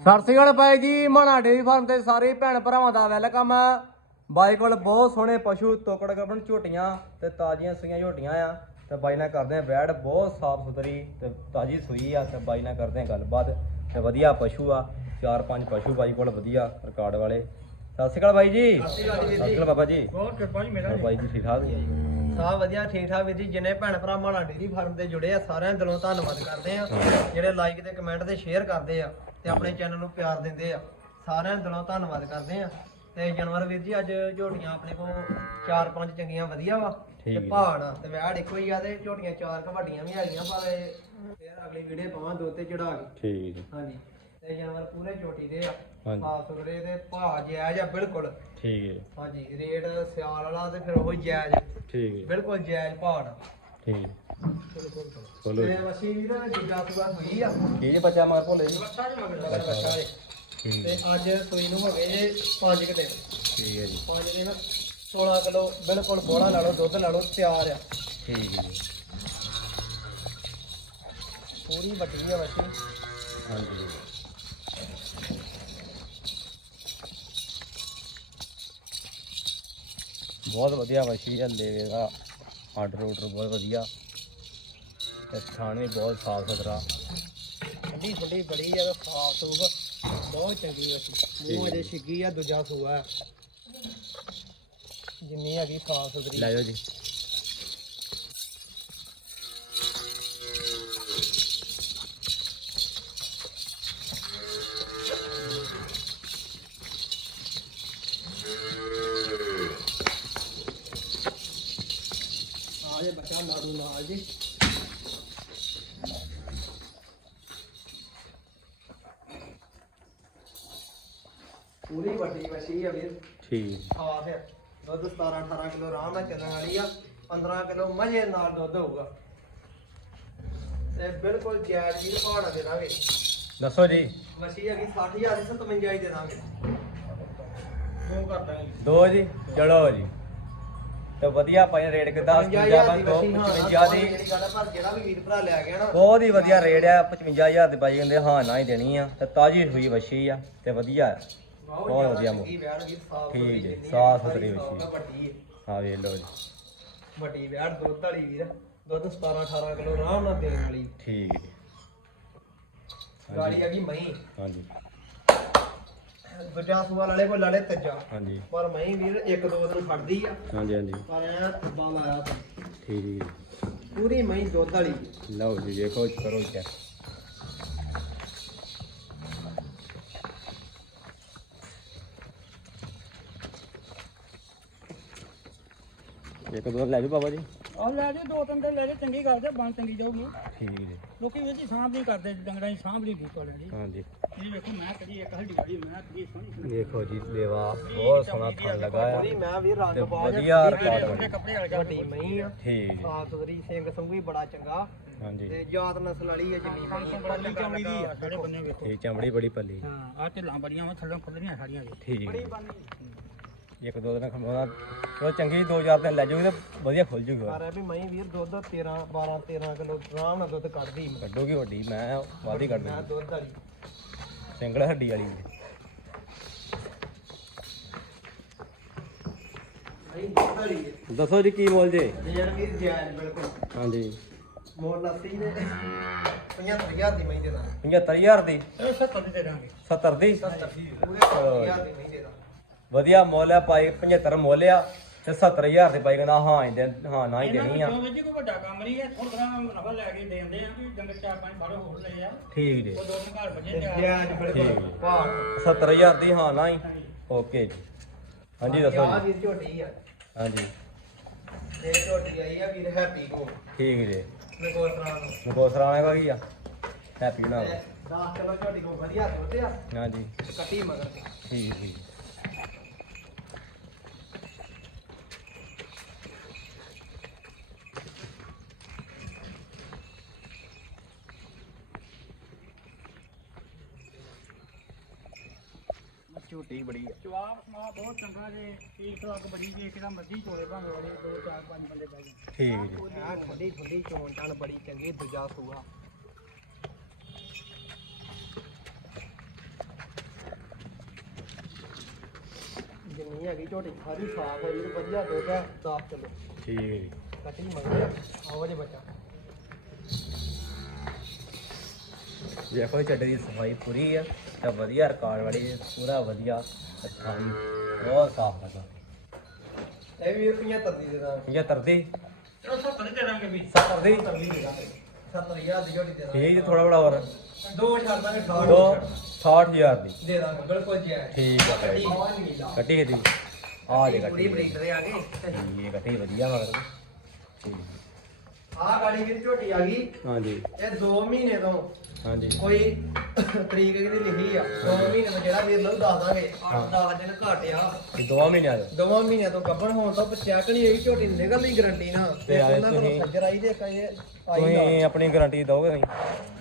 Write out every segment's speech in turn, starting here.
ਸਤਿ ਸ਼੍ਰੀ ਅਕਾਲ ਬਾਈ ਜੀ ਮਾਣਾ dairy farm ਤੇ ਸਾਰੇ ਭੈਣ ਭਰਾਵਾਂ ਦਾ ਵੈਲਕਮ। ਆ ਬਾਈ ਕੋਲ ਬਹੁਤ ਸੋਹਣੇ ਪਸ਼ੂ ਤੋਕੜ ਕਪਣ ਝੋਟੀਆਂ ਤੇ ਤਾਜ਼ੀਆਂ ਸੂਈਆਂ ਝੋਟੀਆਂ ਆ। ਤੇ ਬਾਈ ਨਾਲ ਕਰਦੇ ਆ ਬੈੜ ਬਹੁਤ ਸਾਫ਼ ਸੁਥਰੀ ਤੇ ਤਾਜ਼ੀ ਸੂਈ ਆ ਤੇ ਬਾਈ ਨਾਲ ਕਰਦੇ ਆ ਗੱਲਬਾਤ। ਤੇ ਵਧੀਆ ਪਸ਼ੂ ਆ ਚਾਰ ਪੰਜ ਪਸ਼ੂ ਬਾਈ ਕੋਲ ਵਧੀਆ ਰਿਕਾਰਡ ਵਾਲੇ। ਸਤਿ ਸ਼੍ਰੀ ਅਕਾਲ ਬਾਈ ਜੀ। ਸਤਿ ਸ਼੍ਰੀ ਅਕਾਲ ਬਾਬਾ ਜੀ। ਬਹੁਤ ਕਿਰਪਾ ਜੀ ਮੇਰਾ ਬਾਈ ਜੀ ਠੀਕ ਠਾਕ ਸਭ ਵਧੀਆ ਠੀਕ ਠਾਕ ਵੀਰ ਜੀ। ਜਿੰਨੇ ਭੈਣ ਭਰਾ ਮਾਣਾ ਡੇਰੀ ਫਾਰਮ ਤੇ ਜੁੜੇ ਆ ਸਾਰਿਆਂ ਦਿਲੋਂ ਧੰਨਵਾਦ ਕਰਦੇ ਆ। ਜਿਹੜੇ ਲਾਈਕ ਤੇ ਕਮੈਂਟ ਤੇ ਸ਼ੇਅਰ ਕਰਦੇ ਆ। ਤੇ ਆਪਣੇ ਚੈਨਲ ਨੂੰ ਪਿਆਰ ਦਿੰਦੇ ਆ। ਸਾਰਿਆਂ ਦਿਲੋਂ ਧੰਨਵਾਦ ਕਰਦੇ ਆ। ਤੇ ਜਾਨਵਰ ਵੀਰ ਜੀ ਅੱਜ ਝੋਟੀਆਂ ਆਪਣੇ ਕੋਲ ਚਾਰ ਪੰਜ ਚੰਗੀਆਂ ਵਧੀਆ ਵਾ ਤੇ ਹੈ। ਪਹਾੜ ਤੇ ਵੈੜ ਇੱਕੋ ਹੀ ਆ ਤੇ ਝੋਟੀਆਂ ਚਾਰ ਕੁ ਵੱਡੀਆਂ ਵੀ ਹੈਗੀਆਂ ਪਰ ਇਹ ਫੇਰ ਅਗਲੀ ਵੀਡੀਓ ਪਾਵਾਂ ਦੋ ਤੇ ਚੜਾ ਕੇ। ਠੀਕ ਜੀ। ਹਾਂਜੀ। ਤੇ ਜਾਨਵਰ ਪੂਰੇ ਝੋਟੀ ਦੇ ਆ। ਹਾਂਜੀ। ਆ ਸੁਗਰੇ ਤੇ ਭਾਅ ਜਾਇਜ਼ ਆ ਬਿਲਕੁਲ। ਠੀਕ ਹੈ ਹਾਂਜੀ ਰੇਟ ਸਿਆਲ ਵਾਲਾ ਤੇ ਫਿਰ ਉਹ ਜਾਇਜ਼। ਠੀਕ ਹੈ ਬਿਲਕੁਲ ਜਾਇਜ਼ ਭਾਅ ਨਾਲ ਠੀਕ। ਬੋਲੋ ਤੇ ਮਸੀਂ ਵੀਰ ਦੂਜਾ ਸੂਆ ਹੋਈ ਆ ਕੀ ਜੀ ਬੱਚਾ ਮਗਰ ਭੋਲੇ ਜੀ? ਬੱਚਾ ਜੀ ਮਗਰ ਬੱਚਾ ਏ। ਠੀਕ ਤੇ ਅੱਜ ਸੂਈ ਨੂੰ ਹੋ ਗਏ ਜੇ 5 ਕਿ ਦਿਨ। ਠੀਕ ਹੈ ਜੀ। 5 ਦਿਨ 16 ਕਿਲੋ ਬਿਲਕੁਲ ਬੋਲਾ ਲਾ ਲਓ ਦੁੱਧ ਲਾ ਲਓ ਤਿਆਰ ਆ। ਠੀਕ ਹੈ ਜੀ। ਪੂਰੀ ਵੱਡੀ ਆ ਬੱਚੀ ਹਾਂਜੀ। ਬਹੁਤ ਵਧੀਆ ਵਸ਼ੀ ਹੈ ਲੇਵੇ ਦਾ। ਆਰਡਰ ਆਰਡਰ ਬਹੁਤ ਵਧੀਆ। ਤੇ ਥਾਣ ਵੀ ਬਹੁਤ ਸਾਫ਼ ਸੁਥਰਾ। ਠੰਡੀ ਠੰਡੀ ਬੜੀ ਆ ਸਾਫ਼ ਸੂਫ। ਬਹੁਤ ਚੰਗੀ ਬੱਚੀ ਮੂੰਹ ਅਜੇ ਛਿੱਗੀ ਆ ਦੂਜਾ ਸੂਆ। ਜਿੰਨੀ ਹੈਗੀ ਸਾਫ਼ ਸੁਥਰੀ। ਲੈ ਜਾਓ ਜੀ। ਆ ਜੇ ਬੱਚਾ ਮਾਰੂ ਨਾਲ ਜੀ। ਮੱਛੀ ਆ ਵੀਰ। ਠੀਕ। ਖਾਸ ਆ ਦੁੱਧ 17 18 ਕਿਲੋ ਆਰਾਮ ਨਾਲ ਚੱਲਣ ਵਾਲੀ ਆ। 15 ਕਿਲੋ ਮਜ਼ੇ ਨਾਲ ਦੁੱਧ ਹੋਊਗਾ। ਤੇ ਬਿਲਕੁਲ ਜਾਇਜ਼ ਵੀਰ ਪਹਾੜਾ ਦੇ ਦਾਂਗੇ। ਦੱਸੋ ਜੀ। ਮੱਛੀ ਹੈਗੀ 60000 ਦੀ 57 ਹੀ ਦੇ ਦਾਂਗੇ। ਉਹ ਕਰ ਦਾਂਗੇ ਦੋ ਜੀ ਚਲੋ ਜੀ। ਤੇ ਵਧੀਆ ਪਾਈ ਰੇਟ ਕਿਦਾਂ? 55000 ਦੀ ਮੱਛੀ ਹਾਂ 55 ਦੀ। ਜਿਹੜੀ ਗੱਲ ਆ, ਪਰ ਜਿਹੜਾ ਵੀ ਵੀਰ ਭਰਾ ਲੈ ਗਿਆ ਨਾ। ਬਹੁਤ ਹੀ ਵਧੀਆ ਰੇਟ ਆ 55000 ਦੇ ਬਾਈ ਕਹਿੰਦੇ ਹਾਂ ਨਾ ਹੀ ਦੇਣੀ ਆ। ਤੇ ਤਾਜੀ ਹੋਈ ਵਸ਼ੀ ਆ ਤੇ ਵਧੀਆ ਆ। ਬਹੁਤ ਵਧੀਆ ਸਾਫ਼ ਠੀਕ ਹੈ, ਸਾਫ਼ ਸੁਥਰੀ। ਵੱਡੀ ਹੈ। ਹਾਂ ਵੇਖ ਲਓ ਜੀ। ਵੱਡੀ ਵਿਆੜ ਦੁੱਧ ਵਾਲੀ ਵੀਰ ਦੁੱਧ 17 18 ਕਿਲੋ ਆਰਾਮ ਨਾਲ ਦੇਣ ਵਾਲੀ। ਠੀਕ ਜੀ। ਗਾੜੀ ਹੈਗੀ ਮਹੀਂ। ਹਾਂਜੀ। ਦੂਜਾ ਸੂਆ ਵਾਲੇ ਕੋਲ ਲੜੇ ਤੱਜਾ। ਹਾਂਜੀ। ਪਰ ਮਹੀਂ ਵੀਰ ਇੱਕ ਦੋ ਦਿਨ ਫੜਦੀ ਆ। ਹਾਂਜੀ ਹਾਂਜੀ। ਪਰ ਐ ਲਾਇਆ ਠੀਕ ਪੂਰੀ ਮਹੀਂ ਦੁੱਧ ਵਾਲੀ। ਲਓ ਜੀ ਦੇਖੋ ਕਰੋ ਚੈੱਕ। ਇੱਕ ਦੋ ਲੈ ਜਾਓ ਬਾਬਾ ਜੀ। ਆ ਲੈ ਜੇ ਦੋ ਤਿੰਨ ਦਿਨ ਲੈ ਜੇ ਚੰਗੀ ਗੱਲ ਤੇ ਬਣ ਚੰਗੀ ਜਾਊਗੀ। ਠੀਕ ਜੀ ਲੋਕੀ ਵੀਰ ਜੀ ਸਾਂਭ ਨਹੀਂ ਕਰਦੇ ਡੰਗਰਾਂ ਦੀ ਸਾਂਭ ਨਹੀਂ ਠੀਕ ਵਾਲਿਆਂ ਦੀ ਹਾਂਜੀ। ਇਹ ਵੇਖੋ ਮੈਂ ਕਦੀ ਇੱਕ ਹੱਡੀ ਵਾਲੀ ਮੈਂ ਕਦੀ ਸੋਹਣੀ ਸੋਹਣੀ ਦੇਖੋ ਜੀ ਦੇਵਾ ਬਹੁਤ ਸੋਹਣਾ ਥਣ ਲਗਾ ਆ ਪੂਰੀ ਮੈਂ ਵੀਰ ਰੰਗ ਤੇ ਬਾਜ ਵਧੀਆ ਰਿਕਾਰਡ ਕੱਪੜੇ ਵਾਲੇ ਵੱਡੀ ਮਹੀਂ ਆ। ਠੀਕ ਜੀ। ਸਾਫ਼ ਸੁਥਰੀ ਸਿੰਘ ਸੰਗੂ ਹੀ ਬੜਾ ਚੰਗਾ। ਹਾਂਜੀ। ਤੇ ਜਾਤ ਨਸਲ ਵਾਲੀ ਹੈ ਜਿੰਨੀ ਬੜਾ ਚੰਗਾ ਚਮੜੀ ਦੀ ਆ ਸਾਰੇ ਬੰਨੇ ਵੇਖੋ। ਇਹ ਚਮੜੀ ਬੜੀ ਪੱਲੀ। ਹਾਂ। ਆ ਢਿੱਲਾਂ ਬੜੀਆਂ ਵਾ ਥੱਲੋਂ ਖੁੱਲ੍ਹੀਆਂ ਸਾਰੀਆਂ ਜੀ। ਠੀਕ ਜੀ। ਇੱਕ ਦੋ ਦਿਨ ਖਮੋਣਾ ਚਲੋ ਚੰਗੀ ਦੋ ਚਾਰ ਦਿਨ ਲੈ ਜਾਓਗੇ ਤੇ ਵਧੀਆ ਖੁੱਲ ਜੂਗੀ ਪਰ ਇਹ ਵੀ ਮਹੀਂ ਵੀਰ ਦੁੱਧ 13 12 13 ਕਿਲੋ ਆਰਾਮ ਨਾਲ ਦੁੱਧ ਕੱਢਦੀ ਮੈਂ। ਕੱਢੋਗੀ ਵੱਡੀ ਮੈਂ ਵਾਦੀ ਕੱਢ ਮੈਂ ਦੂੰਗੀ ਦੁੱਧ ਵਾਲੀ। ਸਿੰਗਲ ਹੱਡੀ ਵਾਲੀ ਜੀ। ਮਹੀਂ ਦੁੱਧ ਵਾਲੀ ਹੈ। ਦੱਸੋ ਜੀ ਕੀ ਮੁੱਲ ਜੇ? ਯਾਰ ਵੀਰ ਜਾਇਜ਼ ਬਿਲਕੁਲ। ਹਾਂਜੀ। ਮੋਲ ਲੱਸੀ ਦੇ 75000 ਦੀ ਮਹੀਂ ਦੇ ਦਾਂ 75000 ਦੀ? ਇਹ 70 ਦੀ ਦੇ ਦਾਂਗੇ। 70 ਦੀ? ਪੂਰੇ 70000 ਦੀ ਮਹੀਂ ਦੇ ਦਾਂ ਵਧੀਆ ਮੁੱਲ ਆ ਪਾਈ 75 ਮੁੱਲ ਆ ਤੇ 70000 ਦੇ ਪਾਈ ਕਹਿੰਦਾ ਹਾਂ ਹੀ ਦੇ ਹਾਂ ਨਾ ਹੀ ਦੇਣੀ ਆ। ਵਿੱਚੋਂ ਵੀਰ ਜੀ ਕੋਈ ਵੱਡਾ ਕੰਮ ਨਹੀਂ ਹੈ ਥੋੜਾ ਥੋੜਾ ਨਫਾ ਲੈ ਕੇ ਦੇ ਦਿੰਦੇ ਆ ਵੀ ਡੰਗਰ ਚਾਰ ਪੰਜ ਬਾਰੇ ਹੋਰ ਲਏ ਆ। ਠੀਕ ਜੀ। ਉਹ ਦੋ ਤਿੰਨ ਘਰ ਬਜੇ ਤੇ ਜਾਇਜ਼ ਬਿਲਕੁਲ ਭਾਅ। 70000 ਦੀ ਹਾਂ ਨਾ ਹੀ। ਓਕੇ ਜੀ। ਹਾਂਜੀ ਦੱਸੋ ਆ ਜੀ ਵੀਰ ਝੋਟੀ ਆ। ਹਾਂਜੀ। ਇਹ ਝੋਟੀ ਆਈ ਆ ਵੀਰ ਹੈਪੀ ਕੋ ਠੀਕ ਜੀ। ਨਗੋਰ ਤਰਾ ਨੂੰ। ਕੀ ਆ? ਹੈਪੀ ਨਾਲ। 10 ਕਿਲੋ ਝੋਟੀ ਕੋ ਵਧੀਆ ਦੁੱਧ ਆ। ਹਾਂਜੀ। ਤੇ ਕੱਟੀ ਮਗਰ। ਠੀਕ ਠੀਕ। ਝੂਟੀ ਬੜੀ। ਆ ਜਵਾਬ ਮਾ ਬਹੁਤ ਚੰਗਾ ਜੇ ਠੀਕ ਠਾਕ ਬੜੀ ਜੇ ਕਿਹਦਾ ਮੱਝੀ ਚੋਲੇ ਭਾਵੇਂ ਦੋ ਚਾਰ ਪੰਜ ਬੰਦੇ ਬਹਿ ਠੀਕ ਜੀ। ਆ ਠੰਡੀ ਠੰਡੀ ਚੋਣ ਟਾਣ ਬੜੀ ਚੰਗੀ ਦੂਜਾ ਸੂਆ। ਜਿੰਨੀ ਹੈਗੀ ਝੋਟੀ ਸਾਰੀ ਸਾਫ਼ ਹੈ ਜੀ ਵਧੀਆ ਦੁੱਧ ਹੈ 10 ਕਿਲੋ ਠੀਕ ਹੈ ਜੀ। ਕੱਟੀ ਮਗਰ ਆਵਾਜ਼ ਬੱਚਾ। ਦੇਖੋ ਚੱਡੇ ਦੀ ਸਫ਼ਾਈ ਪੂਰੀ ਆ ਤੇ ਵਧੀਆ ਰਿਕਾਰਡ ਵਾਲੀ ਪੂਰਾ ਵਧੀਆ ਅੱਛਾ ਜੀ ਬਹੁਤ ਸਾਫ਼ ਲੱਗਾ ਇਹ ਵੀ 75 ਦੀ ਦੇ ਦਾਂਗੇ। ਇਹ ਤਰਦੀ ਚਲੋ 70 ਦੇ ਦਾਂਗੇ ਵੀ। 70 ਦੀ? 70 ਦੀ ਦੇ ਦਾਂਗੇ। 70000 ਦੀ ਝੋਟੀ ਦੇ ਦਾਂਗੇ। ਠੀਕ ਜੀ ਥੋੜਾ ਬੜਾ ਹੋਰ। ਦੋ ਛੱਡ ਦਾਂਗੇ ਅਠਾਹਠ ਦੋ 60000 ਦੀ। ਦੇ ਦਾਂਗੇ ਬਿਲਕੁਲ ਜਾਇਜ਼ ਠੀਕ ਆ ਕੱਟੀ ਭਾਈ। ਕੱਟੀ ਦੀ ਆ ਜੇ ਪੂਰੀ ਕੱਟੀ ਬਰੀਡ ਦੇ ਆ ਗਏ ਠੀਕ ਹੈ ਕੱਟੀ ਵਧੀਆ ਮਗਰ ਠੀਕ। ਆਹ ਗਾੜੀ ਵੀਰ ਝੋਟੀ ਆ ਗਈ। ਹਾਂਜੀ। ਇਹ 2 ਮਹੀਨੇ ਤੋਂ ਹਾਂਜੀ। ਕੋਈ ਤਰੀਕ ਇਹਦੀ ਲਿਖੀ ਆ 2 ਮਹੀਨੇ ਤੋਂ ਜਿਹੜਾ ਵੀਰ ਨੂੰ ਦੱਸ ਦਾਂਗੇ 8 ਹਾਂ। 10 ਦਿਨ ਘੱਟ ਆ ਇਹ ਦੋਵਾਂ ਮਹੀਨਿਆਂ ਦਾ ਦੋਵਾਂ ਮਹੀਨਿਆਂ ਤੋਂ ਗੱਭਣ ਹੋਣ ਤੋਂ ਚੈੱਕ ਨਹੀਂ ਹੈਗੀ ਝੋਟੀ ਨਿਕਲ ਨਹੀਂ ਗਰੰਟੀ ਨਾ। ਤੇ ਆਏ ਤੁਸੀਂ- ਸੱਜਰ ਆਈ ਦੇ ਕਹੇ ਤੁਸੀਂ ਆਪਣੀ ਗਾਰੰਟੀ ਦੋਗੇ ਨਹੀਂ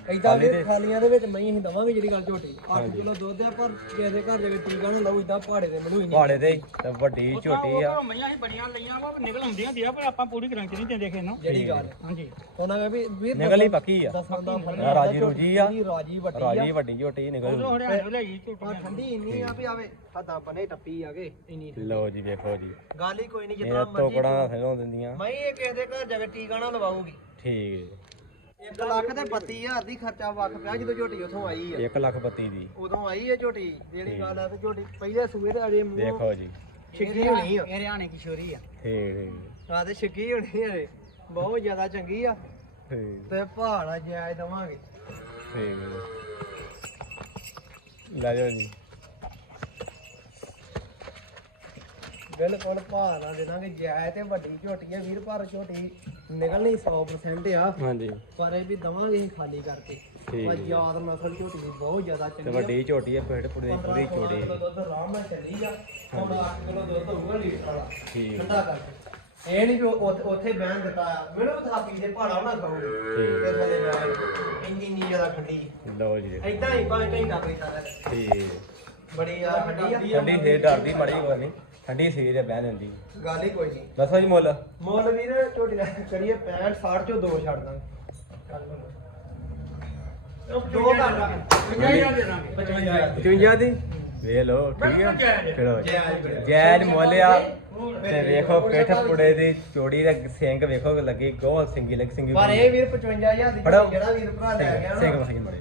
ਇਦਾਂ ਵੀ ਦੇ- ਖਾਲੀਆਂ ਦੇ ਵਿੱਚ ਮਈ ਅਸੀਂ ਦਵਾਂਗੇ ਜਿਹੜੀ ਗੱਲ ਝੋਟੀ। 8 ਹਾਂਜੀ। ਕਿਲੋ ਦੁੱਧ ਆ ਪਰ ਕਿਸੇ ਦੇ ਘਰ ਦੇ ਵਿੱਚ ਟੀਕਾ ਨਾ ਲਾਓ ਇਦਾਂ ਪਹਾੜੇ ਦੇ ਮਿਲੂ ਹੀ ਨਹੀਂ। ਪਹਾੜੇ ਤੇ ਤੇ ਵੱਡੀ ਝੋਟੀ ਆ। ਮਈਆਂ ਹੀ ਬੜੀਆਂ ਲਈਆਂ ਵਾ ਨਿਕਲ ਆਉਂਦੀਆਂ ਦੀਆਂ ਪਰ ਆਪਾਂ ਪੂਰੀ ਗਰੰਟੀ ਨਹੀਂ ਦਿੰਦੇ ਕਿਸੇ ਨੂੰ। ਜਿਹੜੀ ਗੱਲ। ਹਾਂਜੀ। ਉਹਨਾਂ ਵੀ ਵੀਰ ਨਿਕਲ ਹੀ ਪੱਕੀ ਆ। ਦਾ ਆ ਰਾਜੀ ਰੂਜੀ ਆ। ਰਾਜੀ ਵੱਡੀ ਆ। ਰਾਜੀ ਵੱਡੀ ਝੋਟੀ ਨਿਕਲ ਉਦੋਂ ਹਰਿਆਣੇ ਲਈ ਪਰ ਝੋਟੀਆਂ ਠੰਡੀ ਇੰਨੀ ਆ ਵੀ ਆਵੇ ਹੱਦਾਂ ਬਨੇ ਟੱਪੀ ਆਗੇ ਇੰਨੀ ਲਓ ਜੀ ਵੇਖੋ ਜੀ। ਗੱਲ ਹੀ ਕੋਈ ਨਹੀਂ ਇਹ ਜਿੱਦਾਂ ਟੋਕੜਾ ਮਰਜ਼ੀ ਫਿਰੋਂ ਦਿੰਦੀਆਂ। ਮੈਂ ਇਹ ਕਿਸੇ ਦੇ ਘਰ ਜਾ ਕੇ ਟੀਕਾ ਨਾ ਲਵਾਉਗੀ ਠੀਕ 1 ਲੱਖ ਤੇ 32000 ਦੀ ਖਰਚਾ ਵੱਖ ਪਿਆ ਜਦੋਂ ਝੋਟੀ ਉਥੋਂ ਆਈ ਆ। 1 ਲੱਖ ਬੱਤੀ ਦੀ। ਉਦੋਂ ਆਈ ਹੈ ਝੋਟੀ ਜਿਹੜੀ ਗੱਲ ਆ ਤੇ ਝੋਟੀ ਪਹਿਲੇ ਸੂਏ ਤੇ ਅਜੇ ਮੂੰਹ ਦੇਖੋ ਜੀ। ਛਿੱਗੀ ਹੋਣੀ ਆ। ਹਰਿਆਣੇ ਕੀ ਛੋਰੀ ਆ। ਠੀਕ ਠੀਕ। ਆ ਤੇ ਛਿੱਗੀ ਹੋਣੀ ਅਜੇ ਬਹੁਤ ਜ਼ਿਆਦਾ ਚੰਗੀ ਆ। ਠੀਕ। ਤੇ ਪਹਾੜਾ ਜਾਇ ਦਵਾਂਗੇ। ਠੀਕ ਲੈ ਜਾਓ ਜੀ ਬਿਲਕੁਲ ਪਹਾੜਾ ਦੇ ਦਾਂਗੇ ਜਾਇ ਤੇ ਵੱਡੀ ਝੋਟੀ ਆ ਵੀਰ ਪਰ ਝੋਟੀ ਨਿਕਲਣੀ 100% ਆ। ਹਾਂਜੀ। ਪਰ ਇਹ ਵੀ ਦਵਾਂਗੇ ਖਾਲੀ ਕਰਕੇ। ਠੀਕ ਪਰ ਹੈ। ਯਾਦ ਨਸਲ ਝੋਟੀ ਦੀ ਬਹੁਤ ਜ਼ਿਆਦਾ ਤੇ ਚੰਗੀ ਆ। ਵੱਡੀ ਝੋਟੀ ਹੈ ਪੇਟ ਪੁੜੇ ਦੀ ਪੂਰੀ 15 ਝੋਟੀ। ਦੁੱਧ ਆਰਾਮ ਨਾਲ ਚੱਲੀ ਆ। ਹੁਣ 8 ਕਿਲੋ ਦੁੱਧ ਹੋਊਗਾ ਲੀਟਰ ਵਾਲਾ। ਠੀਕ। ਠੰਡਾ ਕਰਕੇ। ਇਹ ਨਹੀਂ ਵੀ ਉੱਥੇ ਉੱਥੇ ਬਹਿਣ ਦਿੱਤਾ। ਮੈਨੂੰ ਥਾਪੀ ਦੇ ਪਹਾੜਾ ਨਾ ਖਾਓ ਠੀਕ। ਫਿਰ ਥੱਲੇ ਬਹਿ ਇੰਨੀ ਇੰਨੀ ਜ਼ਿਆਦਾ ਠੰਡੀ ਲਓ ਜੀ। ਐਦਾਂ ਹੀ ਪੰਜ ਘੰਟਾ ਪੈਂਦਾ ਰਹਿੰਦਾ ਠੀਕ। ਬੜੀ ਜ਼ਿਆਦਾ ਠੰਡੀ ਆ। ਠੰਡੀ ਫੇਰ ਡਰਦੀ ਮਾੜੀ ਕੋਈ ਨਹੀਂ ਠੰਡੀ ਸੀ ਜੇ ਬਹਿ ਜਾਂਦੀ ਗੱਲ ਹੀ ਕੋਈ ਨਹੀਂ ਦੱਸੋ ਜੀ ਮੁੱਲ। ਮੁੱਲ ਵੀਰ ਝੋਟੀ ਦਾ ਕਰੀਏ 65 60 ਚੋਂ ਦੋ ਛੱਡ ਦਾਂਗੇ। ਦੋ ਕਰ ਦਾਂਗੇ 50000 ਦੇ। ਦਾਂਗੇ 55000 55 ਦੀ? ਵੇਖ ਲਓ ਠੀਕ ਹੈ ਚਲੋ ਜਾਇਜ਼। ਜੈਜ ਮੁੱਲ ਆ ਤੇ ਵੇਖੋ ਪਿੱਠ ਪੁੜੇ ਦੀ ਚੋੜੀ ਦਾ ਸਿੰਘ ਵੇਖੋ ਲੱਗੀ ਗੋਲ ਸਿੰਗੀ ਲੱਗ ਸਿੰਗੀ ਪਰ ਇਹ ਵੀਰ 55000 ਦੀ ਫੜੋ। ਝੋਟੀ ਜਿਹੜਾ ਵੀਰ ਭਰਾ ਲੈ ਗਿਆ ਸਿੰਘ ਨਾ ਸਿੰਘ ਮੜੇ।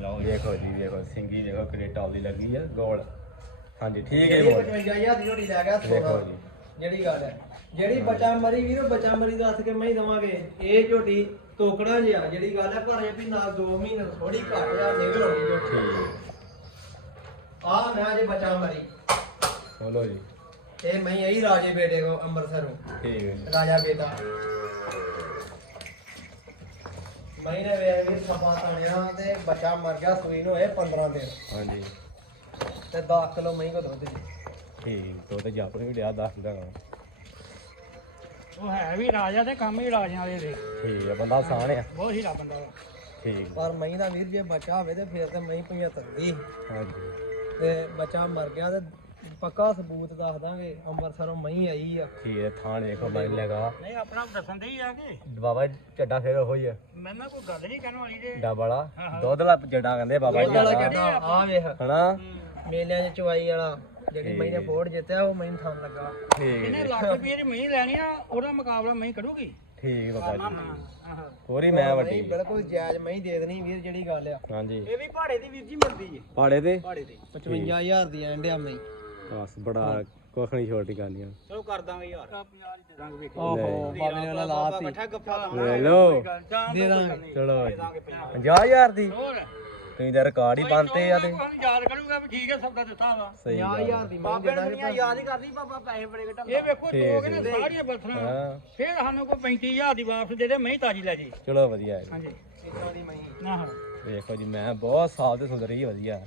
ਲਓ ਵੇਖੋ ਜੀ ਵੇਖੋ ਸਿੰਗੀ ਵੇਖੋ ਕਿਹੜੀ ਟੌਪ ਦੀ ਲੱਗੀ ਆ ਗੋਲ। ਹਾਂਜੀ ਠੀਕ ਹੈ ਜਿਹੜੀ ਮੁੱਲ। 55000 ਦੀ ਝੋਟੀ ਲੈ ਗਿਆ ਵੇਖੋ 16 ਜੀ। ਜਿਹੜੀ ਗੱਲ ਹੈ। ਜਿਹੜੀ ਬੱਚਾ ਮਰੀ ਵੀਰ ਬੱਚਾ ਮਰੀ ਦੱਸ ਕੇ ਮੈਂ ਹੀ ਦਵਾਂਗੇ? ਇਹ ਝੋਟੀ ਜਿਹਾ ਜਿਹੜੀ ਗੱਲ ਹੈ ਪਰ ਇਹ ਵੀ ਨਾਲ 2 ਮਹੀਨੇ ਥੋੜੀ ਘੱਟ ਆ ਨਿਕਲ ਆਉਣੀ ਝੋਟੀ। ਆ ਮੈਂ ਜੇ ਬੱਚਾ ਮਰੀ। ਬੋਲੋ ਜੀ। ਇਹ ਮੈਂ ਇਹੀ ਰਾਜੇ ਬੇਟੇ ਕੋ ਅੰਮ੍ਰਿਤਸਰੋਂ ਠੀਕ ਹੈ ਜੀ। ਰਾਜਾ ਬੇਟਾ। ਮੈਂ ਨੇ ਵੇ ਸਪਾ ਤਾਣਿਆ ਤੇ ਬੱਚਾ ਮਰ ਗਿਆ ਸੂਈ ਨੂੰ ਇਹ 15 ਦਿਨ। ਹਾਂਜੀ। ਤੇ 10 ਕਿਲੋ ਮੈਂ ਕੋ ਦੁੱਧ ਜੀ ਠੀਕ ਤੋ ਤੇ ਜਾਪ ਵੀ ਲਿਆ ਦੱਸ ਦਾਂਗਾ ਉਹ ਹੈ ਵੀ ਰਾਜਾ ਤੇ ਕੰਮ ਹੀ ਰਾਜਿਆਂ ਵਾਲੇ ਦੇ ਠੀਕ ਹੈ ਬੰਦਾ ਆਸਾਨ ਆ ਬਹੁਤ ਹੀਰਾ ਬੰਦਾ ਵਾ। ਠੀਕ। ਪਰ ਮੈਂ ਦਾ ਵੀਰ ਜੇ ਬੱਚਾ ਹੋਵੇ ਤੇ ਫਿਰ ਤੇ ਮੈਂ 75 ਦੀ। ਹਾਂਜੀ। ਤੇ ਬੱਚਾ ਮਰ ਗਿਆ ਤੇ ਪੱਕਾ ਸਬੂਤ ਦੱਸ ਦਾਂਗੇ ਅੰਮ੍ਰਿਤਸਰੋਂ ਮਹੀਂ ਆਈ ਆ। ਠੀਕ ਹੈ ਥਾਣ ਵੇਖੋ ਬਣ ਲਗਾ। ਨਹੀਂ ਆਪਣਾ ਦੱਸਣ ਦੇ ਹੀ ਆ ਕਿ? ਬਾਬਾ ਚੱਡਾ ਫੇਰ ਉਹੀ ਆ। ਮੈਂ ਨਾ ਕੋਈ ਗੱਲ ਨਹੀਂ ਕਰਨ ਵਾਲੀ ਜੇ। ਡਾ ਵਾਲਾ ਦੁੱਧ ਵਾਲਾ ਜੱਡਾ ਕਹਿੰਦੇ ਬਾਬਾ ਜੀ ਦਾ। ਆ ਵੇਖ। ਹਨਾ? ਮੇਲਿਆਂ 'ਚ ਚਵਾਈ ਵਾਲਾ ਜਿਹੜੀ ਮੈਂ ਨੇ ਫੋੜ ਜਿੱਤਿਆ ਉਹ ਮੈਨੂੰ ਥਾਂ ਲੱਗਾ। ਠੀਕ। ਇਹਨੇ ਹੈ, ਲੱਖ ਰੁਪਏ ਦੀ ਮਹੀਂ ਲੈਣੀ ਆ ਉਹਦਾ ਮੁਕਾਬਲਾ ਮਹੀਂ ਕਰੂਗੀ ਠੀਕ ਬਾਬਾ ਜੀ ਆਹੋ। ਹੋਰੀ ਮੈਂ ਵੱਡੀ ਨਹੀਂ ਬਿਲਕੁਲ ਜਾਇਜ਼ ਮੈਂ ਹੀ ਦੇ ਦੇਣੀ ਵੀਰ ਜਿਹੜੀ ਗੱਲ ਆ। ਹਾਂਜੀ। ਇਹ ਵੀ ਪਹਾੜੇ ਦੀ ਵੀਰ ਜੀ ਮਿਲਦੀ ਏ ਪਾੜੇ ਤੇ? ਪਹਾੜੇ ਦੀ 55000 ਦੀ ਐਂਡ ਆ ਮੈਂ ਬਸ ਬੜਾ ਕੁਖ ਨਹੀਂ ਛੋਟੀ ਕਰਨੀਆਂ ਚਲੋ ਕਰ ਦਾਂਗੇ ਯਾਰ। 50 ਦੇ ਦਾਂਗੇ ਵੇਖੀ ਓਹੋ ਬਾਬੇ ਨੇ ਲਾਤੀ। ਗੱਫਾ ਲੈ ਲਓ। ਦੇ ਦਾਂਗੇ। ਚਲੋ 50000 ਦੀ? ਹੋਰ। ਤੁਸੀਂ ਤਾਂ ਰਿਕਾਰਡ ਹੀ ਬੰਨਤੇ ਆ ਤੇ। ਯਾਦ ਕਰੂਗਾ ਵੀ ਠੀਕ ਹੈ ਸਭ ਦਾ ਦਿੱਤਾ ਵਾ। ਸਹੀ ਗੱਲ 50000 ਦੀ ਮੈਂ ਦੇ ਦਾਂਗੇ ਯਾਦ ਹੀ ਕਰਦੀ ਬਾਬਾ ਪੈਸੇ ਬੜੇ ਘਟਾ ਇਹ ਵੇਖੋ ਚੋਗ ਨੇ ਸਾਰੀਆਂ ਬਲਥਣਾ ਹਾਂ। ਫਿਰ ਸਾਨੂੰ ਕੋਈ 35000 ਦੀ ਵਾਪਸ ਦੇ ਦੇ ਮੈਂ ਹੀ ਤਾਜੀ ਲੈ ਜੀ। ਚਲੋ ਵਧੀਆ ਹੈ ਹਾਂਜੀ। ਇਦਾਂ ਦੀ ਮੈਂ ਨਾ ਹਾਂ। ਵੇਖੋ ਜੀ ਮੈਂ ਬਹੁਤ ਸਾਫ਼ ਤੇ ਸੁੰਦਰ ਹੀ ਵਧੀਆ।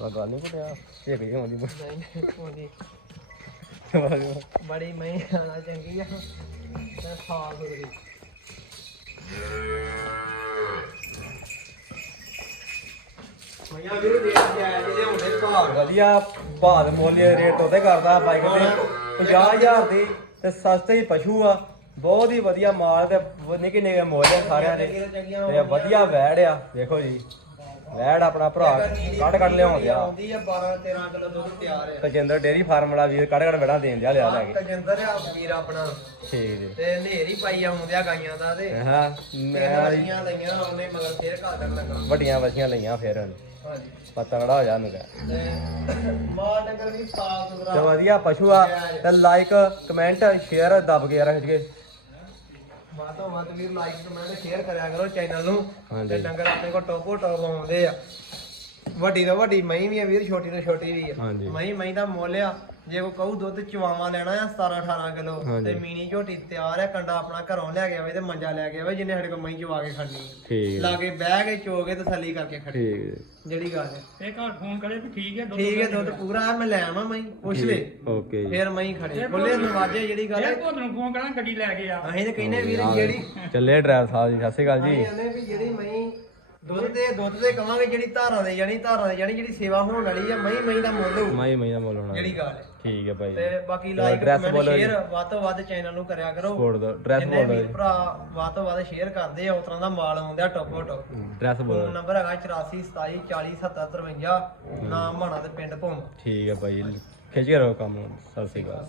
ਆ ਗੱਲ ਨਹੀਂ ਪੜਿਆ ਇਹ ਕਹੀ ਹੁੰਦੀ ਨਹੀਂ ਉਹਦੀ ਬੜੀ ਮੈਂ ਆਣਾ ਚੰਗੀ ਆ। ਤੇ ਸਾਫ਼ ਸੁਥਰੀ ਮਈਆ ਵੀਰ ਦੇ ਜਾਇਜ਼ ਦੇ ਹੁੰਦੇ ਭਾਗ ਵਧੀਆ ਭਾਦ ਮੋਲੇ ਰੇਟ ਉਹਦੇ ਕਰਦਾ ਬਾਈਕ ਤੇ। 50000 ਦੀ ਤੇ ਸਸਤੇ ਹੀ ਪਸ਼ੂ ਆ। ਬਹੁਤ ਹੀ ਵਧੀਆ ਮਾਲ ਤੇ ਨਿੱਕੇ ਨਿੱਕੇ ਮੋਲੇ ਸਾਰਿਆਂ ਦੇ। ਤੇ ਵਧੀਆ ਵੈੜ ਆ ਦੇਖੋ ਜੀ। ਵੈੜ ਆਪਣਾ ਭਰਾ ਕੱਢ ਕੱਢ ਲਿਆਉਂਦੇ। ਆ ਆਉਂਦੀ ਆ 12 13 ਕਿਲੋ ਦੁੱਧ ਤਿਆਰ ਆ। ਤਜਿੰਦਰ ਡੇਰੀ ਫਾਰਮ ਵਾਲਾ ਵੀਰ ਕੱਢ ਕੱਢ ਵੈੜਾਂ ਦੇਣ ਦਿਆ ਲਿਆ ਲੈ ਕੇ। ਤਜਿੰਦਰ ਆ ਵੀਰ ਆਪਣਾ। ਠੀਕ ਜੀ। ਤੇ ਨੇਰੀ ਪਾਈ ਆਉਂਦਿਆ ਗਾਈਆਂ ਦਾ ਤੇ। ਹਾਂ ਮੈਂ ਵਸੀਆਂ ਲਈਆਂ ਉਹਨੇ ਮਗਰ ਫੇਰ ਘਰ ਕਰਨ ਲੱਗਾ। ਵੱਡੀਆਂ ਵਸੀਆਂ ਲਈਆਂ ਫੇਰ। ਹਾਂਜੀ। ਪਤੰਗੜਾ ਹੋ ਜਾ ਨੂੰ ਕਹਿ ਤੇ ਮਾਲ ਡੰਗਰ ਵੀ ਸਾਫ਼ ਤੇ ਸੁਥਰਾ ਵਧੀਆ ਪਸ਼ੂ ਆ। ਤੇ ਲਾਈਕ ਕਮੈਂਟ ਸ਼ੇਅਰ ਦੱਬ ਕੇ ਜਗੇ ਵਾਤੋਂ ਵਾਤ ਵੀਰ ਲਾਈਕ ਕਮੈਂਟ ਸ਼ੇਅਰ ਕਰਿਆ ਕਰੋ ਚੈਨਲ ਨੂੰ। ਤੇ ਡੰਗਰ ਆਪਣੇ ਕੋਲ ਟੋਪੋ ਟੋਪ ਆਉਂਦੇ ਆ। ਵੱਡੀ ਤੋਂ ਵੱਡੀ ਮਹੀਂ ਵੀ ਆ ਵੀਰ ਛੋਟੀ ਤੋਂ ਛੋਟੀ ਵੀ ਆ। ਮਹੀਂ ਦਾ ਮੁੱਲ ਆ। ਜੇ ਕੋ ਕਹੂ ਦੁੱਧ ਚਵਾਵਾ ਲੈਣਾ ਆ 17 18 ਕਿਲੋ ਹਾਂਜੀ। ਤੇ ਮੀਨੀ ਝੋਟੀ ਤਿਆਰ ਆ ਕੰਡਾ ਆਪਣਾ ਘਰੋਂ ਲੈ ਕੇ ਆਵੇ ਤੇ ਮੰਜਾ ਲੈ ਕੇ ਆਵੇ ਜਿੰਨੇ ਸਾਡੇ ਕੋਲ ਮਹੀਂ ਚਵਾ ਕੇ ਖੜਨੀ ਆ। ਠੀਕ ਲਾਗੇ ਬਹਿ ਕੇ ਚੋ ਕੇ ਤਸੱਲੀ ਕਰਕੇ ਖੜੀ ਠੀਕ ਜਿਹੜੀ ਗੱਲ ਹੈ ਇਹ ਘਰ ਫੋਨ ਕਰੇ ਵੀ ਠੀਕ ਹੈ ਦੁੱਧ ਠੀਕ ਹੈ ਦੁੱਧ ਪੂਰਾ ਆ ਮੈਂ ਲੈ ਆਵਾਂ ਮਹੀਂ ਪੁੱਛ ਲੈ ਓਕੇ ਫੇਰ ਮਹੀਂ ਖੜੀ। ਖੁੱਲੇ ਦਰਵਾਜ਼ੇ ਜਿਹੜੀ ਗੱਲ ਹੈ ਇਹ ਭੋਤ ਨੂੰ ਫੋਨ ਕਰਾਂ ਗੱਡੀ ਲੈ ਕੇ ਆ। ਅਸੀਂ ਤੇ ਕਹਿੰਦੇ ਵੀਰ ਜਿਹੜੀ ਚੱਲੇ ਡਰਾਈਵਰ ਸਾਹਿਬ ਜੀ ਸਤਿ ਸ਼੍ਰੀ ਅਕਾਲ ਜੀ। ਅਸੀਂ ਕਹਿੰਦੇ ਵੀ ਜਿਹੜੀ ਮਹੀਂ ਦੁੱਧ ਦੇ ਦੁੱਧ ਦੇ ਕਵਾਂਗੇ ਜਿਹੜੀ ਧਾਰਾਂ ਦੇ ਜਾਨੀ ਧਾਰਾਂ ਦੇ ਜਾਨੀ ਜਿਹੜੀ ਸੇਵਾ ਹੋਣ ਵਾਲੀ ਆ ਮਹੀਂ ਮਹੀਂ ਦਾ ਮੁੱਲ ਹੋਊ। ਮਾਈ ਮਾਈ ਦਾ ਮੁੱਲ ਹੋਣਾ। ਜਿਹੜੀ ਗੱਲ ਹੈ ਠੀਕ ਹੈ ਭਾਈ ਤੇ ਬਾਕੀ ਲਾਈਕ address ਕਮੈਂਟ ਬੋਲੋ ਜੀ। ਸ਼ੇਅਰ ਵੱਧ ਤੋਂ ਵੱਧ ਚੈਨਲ ਨੂੰ ਕਰਿਆ ਕਰੋ। ਕੋਡ ਦਾ ਐਡਰੈਸ ਜਿੰਨੇ ਬੋਲੋ ਵੀ ਭਰਾ ਵੱਧ ਤੋਂ ਵੱਧ ਸ਼ੇਅਰ ਕਰਦੇ ਆ ਉਸ ਤਰ੍ਹਾਂ ਦਾ ਮਾਲ ਆਉਂਦਾ ਟੋਪੋ ਟੋਪ ਐਡਰੈਸ ਬੋਲੋ। ਫੋਨ ਨੰਬਰ ਹੈਗਾ 84 27 40 70 53 ਨਾਮ ਮਾਣਾ ਤੇ ਪਿੰਡ ਭੋਮ। ਠੀਕ ਹੈ ਭਾਈ ਖਿੱਚ ਕੇ ਰਹੋ ਕੰਮ ਸਤਿ ਸ਼੍ਰੀ ਅਕਾਲ।